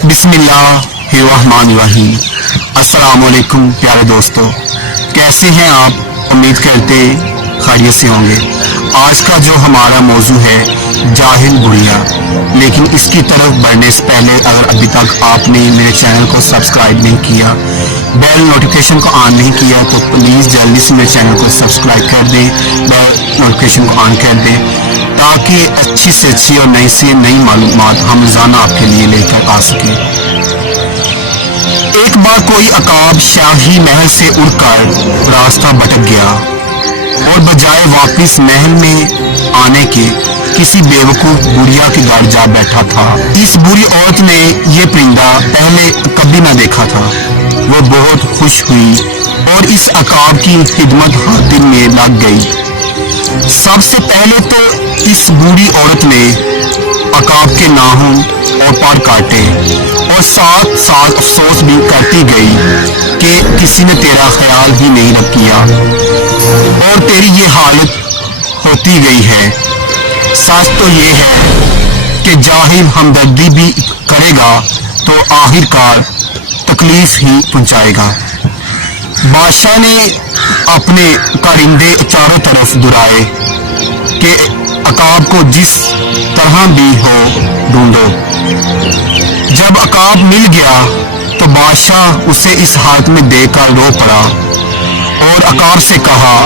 बिस्मिल्लाहिर्रहमानिर्रहीम। अस्सलाम वालेकुम प्यारे दोस्तों, कैसे हैं आप? उम्मीद करते खैरियत से होंगे। आज का जो हमारा मौजू है जाहिल बुढ़िया, लेकिन इसकी तरफ बढ़ने से पहले अगर अभी तक आपने मेरे चैनल को सब्सक्राइब नहीं किया, बेल नोटिफिकेशन को ऑन नहीं किया, तो प्लीज़ जल्दी से मेरे चैनल को सब्सक्राइब कर दें, बेल नोटिफिकेशन को ऑन कर दें, ताकि अच्छी से अच्छी और नई से नई मालूमात हम रोज़ाना आपके लिए लेकर आ सकें। एक बार कोई अकाब शाही महल से उड़कर रास्ता भटक गया और बजाय वापस महल में आने के किसी बेवकूफ बुढ़िया के घर जा बैठा था। इस बुरी औरत ने यह परिंदा पहले कभी न देखा था। वो बहुत खुश हुई और इस अकाब की खिदमत खातिर में लग गई। सबसे पहले तो इस बूढ़ी औरत ने अकाब के नाखून और पर काटे और साथ साथ अफसोस भी करती गई कि किसी ने तेरा ख्याल ही नहीं किया और तेरी ये हालत होती गई है। सच तो ये है कि जाहिल हमदर्दी भी करेगा तो आखिरकार तकलीफ ही पहुंचाएगा। बादशाह ने अपने कारिंदे चारों तरफ दुराए कि अकाब को जिस तरह भी हो ढूंढो। जब अकाब मिल गया तो बादशाह उसे इस हालत में देखकर रो पड़ा और अकाब से कहा,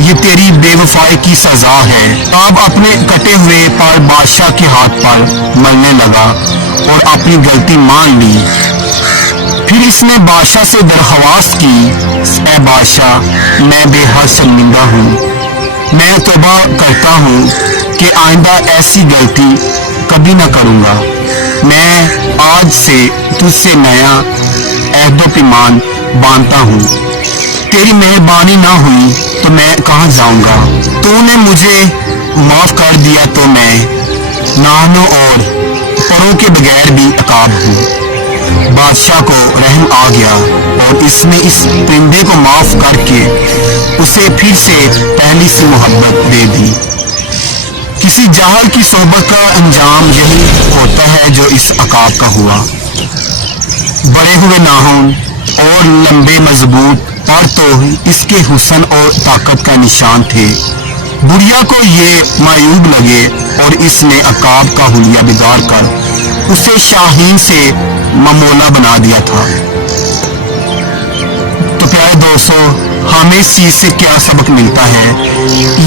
ये तेरी बेवफाई की सजा है। अकाब अपने कटे हुए पर बादशाह के हाथ पर मलने लगा और अपनी गलती मान ली। फिर इसने बादशाह से दरख्वास्त की, ऐ बादशाह, मैं बेहद शर्मिंदा हूँ। मैं तौबा करता हूँ कि आइंदा ऐसी गलती कभी न करूँगा। मैं आज से तुझसे नया अहदो पैमान बांधता हूँ। तेरी मेहरबानी ना हुई तो मैं कहाँ जाऊँगा? तूने मुझे माफ़ कर दिया तो मैं नानों और परों के बगैर भी अकाब हूँ। बादशाह को रहम आ गया और इसने इस परिंदे को माफ करके उसे फिर से पहली सी मोहब्बत दे दी। किसी जाहिल की सोहबत का अंजाम यही होता है जो इस अकाब का हुआ। बड़े हुए नाखून और लंबे मजबूत पर तो इसके हुस्न और ताकत का निशान थे। बुढ़िया को ये मायूब लगे और इसने अकाब का हुलिया बिगाड़ कर उसे शाहीन से ममोला बना दिया था। तो प्यारे दोस्तों, हमें इस चीज से क्या सबक मिलता है?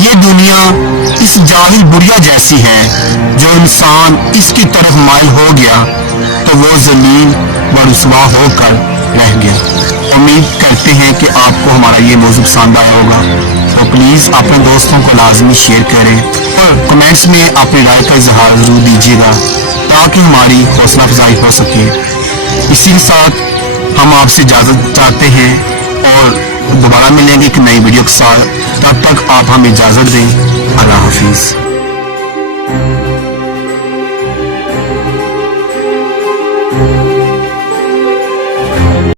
ये दुनिया इस जाहिल बुढ़िया जैसी है। जो इंसान इसकी तरफ माइल हो गया तो वो जलील व रुसवा होकर रह गया। उम्मीद करते हैं कि आपको हमारा ये मौजू पसंद आया होगा, तो प्लीज़ अपने दोस्तों को लाजमी शेयर करें और कमेंट्स में अपनी राय का इजहार जरूर दीजिएगा ताकि हमारी हौसला अफजाई हो सके। इसी के साथ हम आपसे इजाज़त चाहते हैं और दोबारा मिलेंगे एक नई वीडियो के साथ। तब तक आप हमें इजाज़त दें। अल्लाह हाफिज़।